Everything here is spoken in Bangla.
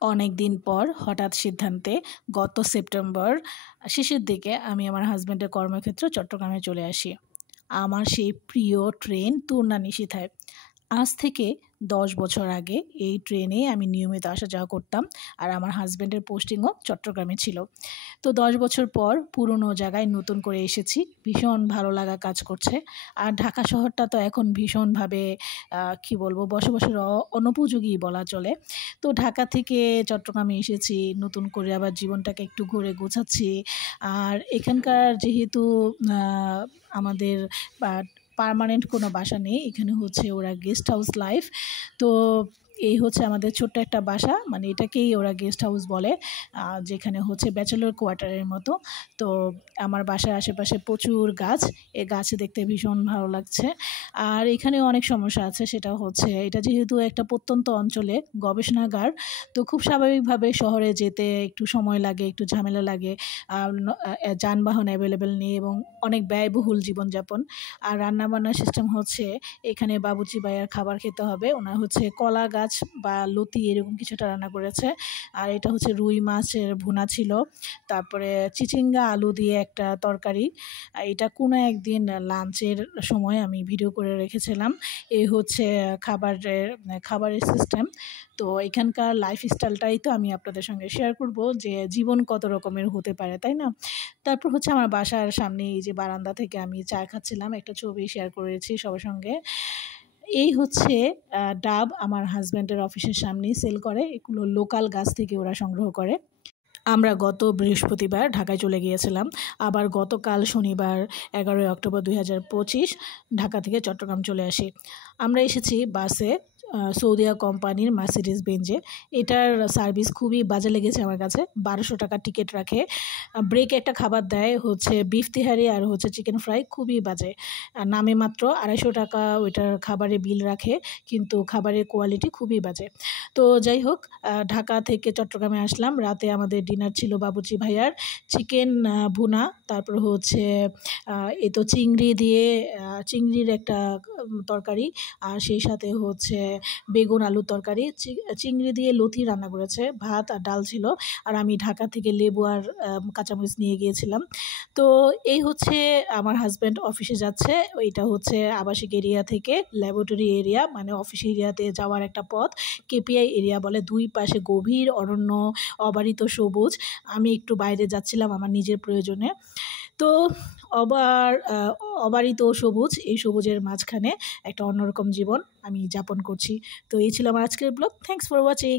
অনেক দিন পর হঠাৎ সিদ্ধান্তে গত সেপ্টেম্বর শেষের দিকে আমি আমার হাজব্যান্ডের কর্মক্ষেত্র চট্টগ্রামে চলে আসি। আমার সেই প্রিয় ট্রেন তুর্না নিশিথায়। আজ থেকে ১০ বছর আগে এই ট্রেনে আমি নিয়মিত আসা যাওয়া করতাম, আর আমার হাজব্যান্ডের পোস্টিংও চট্টগ্রামে ছিল। তো ১০ বছর পর পুরনো জায়গায় নতুন করে এসেছি, ভীষণ ভালো লাগা কাজ করছে। আর ঢাকা শহরটা তো এখন ভীষণভাবে কি বলবো, বসবাসের অনুপযোগী বলা চলে। তো ঢাকা থেকে চট্টগ্রামে এসেছি, নতুন করে আবার জীবনটাকে একটু ঘুরে গোছাচ্ছি। আর এখানকার যেহেতু আমাদের পার্মানেন্ট কোনো বাসা নেই, এখানে হচ্ছে ওরা গেস্ট হাউস লাইফ। তো এই হচ্ছে আমাদের ছোট্ট একটা বাসা, মানে এটাকেই ওরা গেস্ট হাউস বলে, যেখানে হচ্ছে ব্যাচেলর কোয়ার্টারের মতো। তো আমার বাসার আশেপাশে প্রচুর গাছ, এই গাছ দেখতে ভীষণ ভালো লাগছে। আর এখানে অনেক সমস্যা আছে, সেটা হচ্ছে এটা যেহেতু একটা প্রত্যন্ত অঞ্চলে গবেষণাগার, তো খুব স্বাভাবিকভাবে শহরে যেতে একটু সময় লাগে, একটু ঝামেলা লাগে। যানবাহন অ্যাভেলেবেল নেই এবং অনেক ব্যয়বহুল জীবনযাপন। আর রান্নাবান্নার সিস্টেম হচ্ছে এখানে বাবুর্চি ভাইয়ার খাবার খেতে হবে, ওনার হচ্ছে কলা গাছ বা লতি এরকম কিছুটা রান্না করেছে। আর এটা হচ্ছে রুই মাছের ভুনা ছিল, তারপরে চিচিঙ্গা আলু দিয়ে একটা তরকারি। এটা কোনো একদিন লাঞ্চের সময় আমি ভিডিও করে রেখেছিলাম। এই হচ্ছে খাবারের সিস্টেম। তো এখানকার লাইফস্টাইলটাই তো আমি আপনাদের সঙ্গে শেয়ার করব, যে জীবন কত রকমের হতে পারে, তাই না? তারপর হচ্ছে আমার বাসার সামনে এই যে বারান্দা থেকে আমি চা খাচ্ছিলাম, একটা ছবি শেয়ার করেছি সবার সঙ্গে। এই হচ্ছে ডাব আমার হাজব্যান্ডের অফিসের সামনেই সেল করে, এগুলো লোকাল গাছ থেকে ওরা সংগ্রহ করে। আমরা গত বৃহস্পতিবার ঢাকায় চলে গিয়েছিলাম, আবার গতকাল শনিবার ১১ই অক্টোবর ২০২৫ ঢাকা থেকে চট্টগ্রাম চলে আসি। আমরা এসেছি বাসে, সৌদিয়া কোম্পানির মার্সিডিজ বেঞ্জে। এটার সার্ভিস খুবই বাজে লেগেছে আমার কাছে। ১২০০ টাকা টিকিট রাখে, ব্রেক একটা খাবার দেয় হচ্ছে বিফ তিহারি আর হচ্ছে চিকেন ফ্রাই, খুবই বাজে। নামে মাত্র ২৫০ টাকা ওইটার খাবারের বিল রাখে, কিন্তু খাবারের কোয়ালিটি খুবই বাজে। তো যাই হোক, ঢাকা থেকে চট্টগ্রামে আসলাম। রাতে আমাদের ডিনার ছিল বাবুর্চি ভাইয়ার চিকেন ভুনা, তারপর হচ্ছে এ তো চিংড়ির একটা তরকারি, আর সেই সাথে হচ্ছে বেগুন আলুর তরকারি। চিংড়ি দিয়ে লতি রান্না করেছে, ভাত আর ডাল ছিল। আর আমি ঢাকা থেকে লেবু আর কাঁচামরিচ নিয়ে গিয়েছিলাম। তো এই হচ্ছে আমার হাজব্যান্ড অফিসে যাচ্ছে, এটা হচ্ছে আবাসিক এরিয়া থেকে ল্যাবরেটরি এরিয়া, মানে অফিস এরিয়াতে যাওয়ার একটা পথ, কেপিআই এরিয়া বলে। দুই পাশে গভীর অরণ্য, অবারিত সবুজ। আমি একটু বাইরে যাচ্ছিলাম আমার নিজের প্রয়োজনে। তো অবারিত সবুজ, এই সবুজের মাঝখানে একটা অন্যরকম জীবন আমি যাপন করছি। তো এই ছিল আমার আজকের ব্লগ। Thanks for watching.